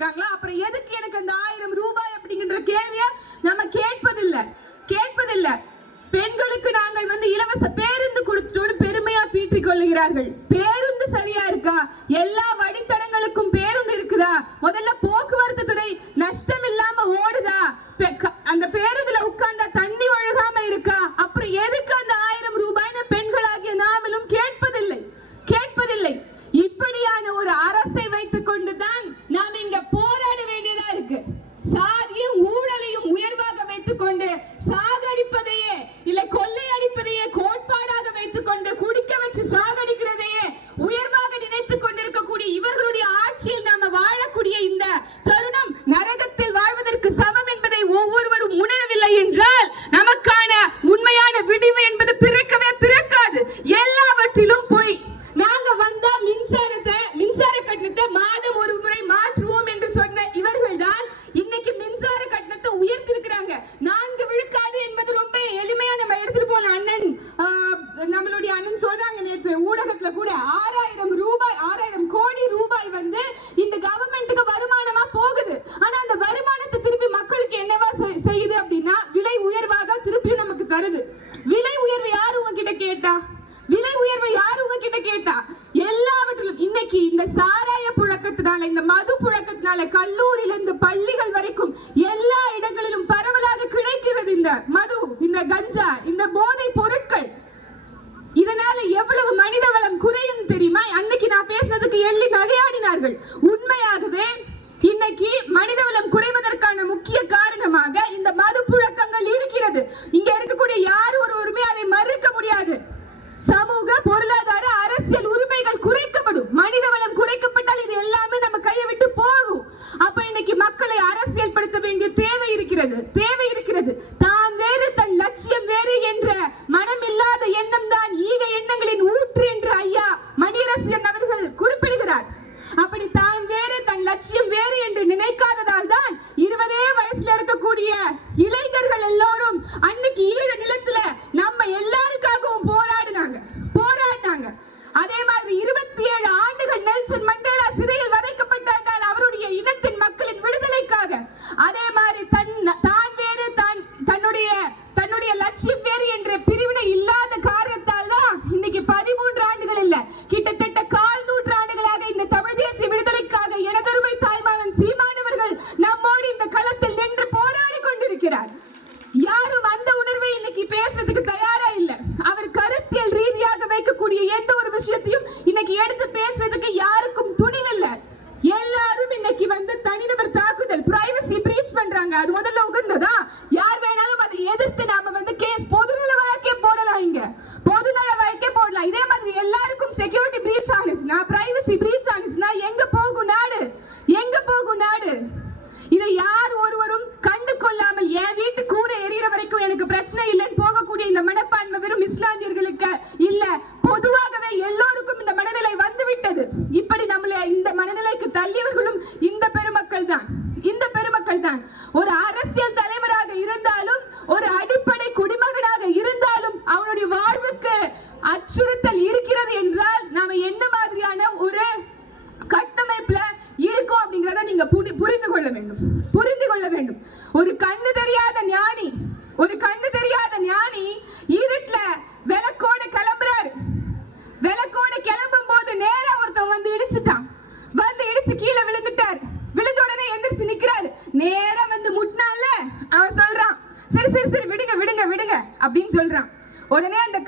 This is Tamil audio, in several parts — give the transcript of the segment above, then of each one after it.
இருக்காங்களா? அப்புறம் எதுக்கு எனக்கு அந்த ஆயிரம் ரூபாய் அப்படிங்கிற கேள்விய நம்ம கேட்பதில்லை. கேட்பதில்லை. பெண்களுக்கு நாங்கள் வந்து இலவச பேருந்து கொடுத்தோடு பெருமையா பீற்றிக் கொள்ளுகிறார்கள். பேருந்து சரியா இருக்கா? எல்லா இந்த சாராய புழக்கத்தினால இந்த மது புழக்கத்தினால கல்லூரியில இருந்து பள்ளிகள் வரைக்கும் எல்லா இடங்களிலும் பரவலாக கிடைக்கிறது இந்த மது இந்த கஞ்சா இந்த போதை பொருட்கள். இதனால எவ்வளவு மனித வளம் குறையும் தெரியுமா? அன்னைக்கு நான் பேசினதுக்கு எள்ளி நகையாடினார்கள்.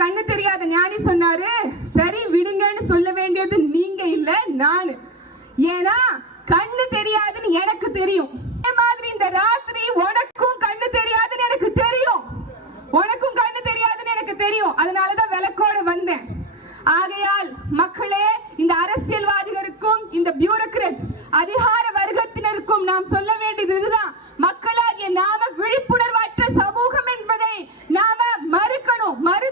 கண்ணு தெரியாத ஞானி சொன்னாரு சரி விடுங்கன்னு சொல்ல வேண்டியது நீங்க இல்ல நானு. ஏன்னா கண்ணு தெரியாதுன்னு எனக்கு தெரியும். அதே மாதிரி இந்த ராத்திரி உனக்கும் கண்ணு தெரியாதுன்னு எனக்கு தெரியும். உனக்கும் கண்ணு தெரியாதுன்னு எனக்கு தெரியும். அதனாலதான் விளக்கோட வந்தேன். ஆகையால்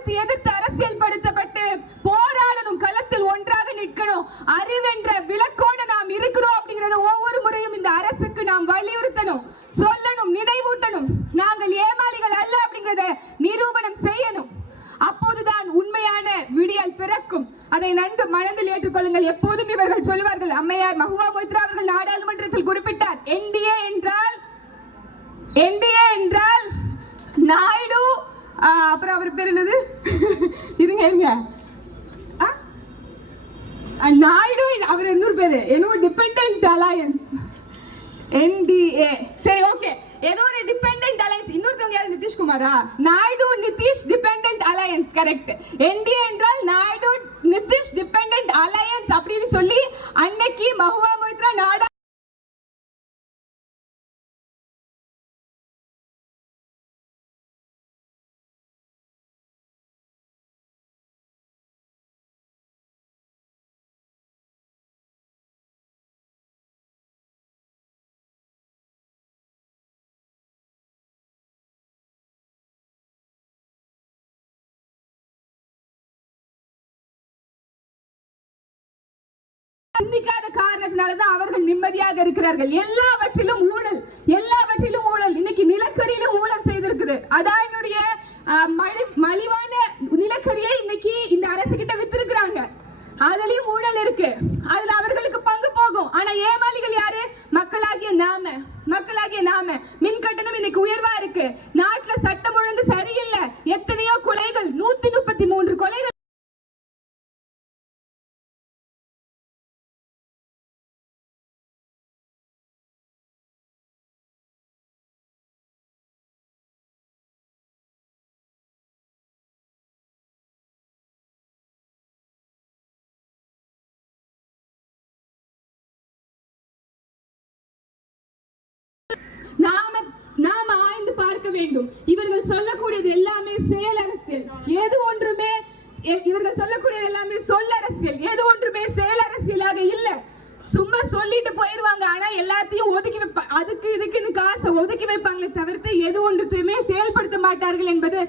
எதிர்த்து எதிர்த்து அரசியல் படுத்தப்பட்டு போராடணும் களத்தில் ஒன்றாக நிற்கணும். அறிவென்ற விளக்கோட நாம் இருக்கிறோம் அப்படிங்கறத ஒவ்வொரு முறையும் இந்த அரசுக்கு நாம் வலியுறுத்தணும். சொல்லணும் நினைவூட்டணும். நாங்கள் ஏமாளிகள் அல்ல அப்படிங்கறத நிரூபணம் செய்யணும். அப்போதுதான் உண்மையான விடியல் பிறக்கும். அதை நன்கு மனதில் ஏற்றுக்கொள்ளுங்கள். எப்போதும் இவர்கள் சொல்லுவார் அப்புறம் அவர் பேர் என்னது? இருங்க இருங்க. நாயுடு அவர் இன்னொரு பேரு. என்னவோ டிபெண்டன்ட் அலையன்ஸ் என்டிஏ சரி ஓகே ஏதோ ஒரு டிபெண்டன்ட் அலையன்ஸ் இன்னொருத்தவங்க யாரு? நிதிஷ்குமாரா? Naidu Nitish dependent alliance correct NDA என்றால் நாயுடு சிந்திக்காத காரணத்தினாலதான் அவர்கள் நிம்மதியாக இருக்கிறார்கள். எல்லாவற்றிலும் ஊழல் எல்லாவற்றிலும் ஊழல். இன்னைக்கு நிலக்கரியிலும் ஊழல் செய்திருக்குது. அதான் என்னுடைய வேண்டும். இவர்கள் சொல்லக்கூடியது எல்லாமே செயல் அரசியல். எது ஒன்றுமே எ- இவர்கள் சொல்லக்கூடியது எல்லாமே சொல் அரசியல். எது ஒன்றுமே செயல் அரசியலாக இல்ல. சும்மா சொல்லிட்டு போயிருவாங்க. ஆனா எல்லாத்தையும் ஒதுக்கி வைப்பாங்க அதுக்கு இதுக்குன்னு காசை ஒதுக்கி வைப்பாங்களே தவிர்த்து எது ஒன்றுத்தையுமே செயல்படுத்த மாட்டார்கள் என்பது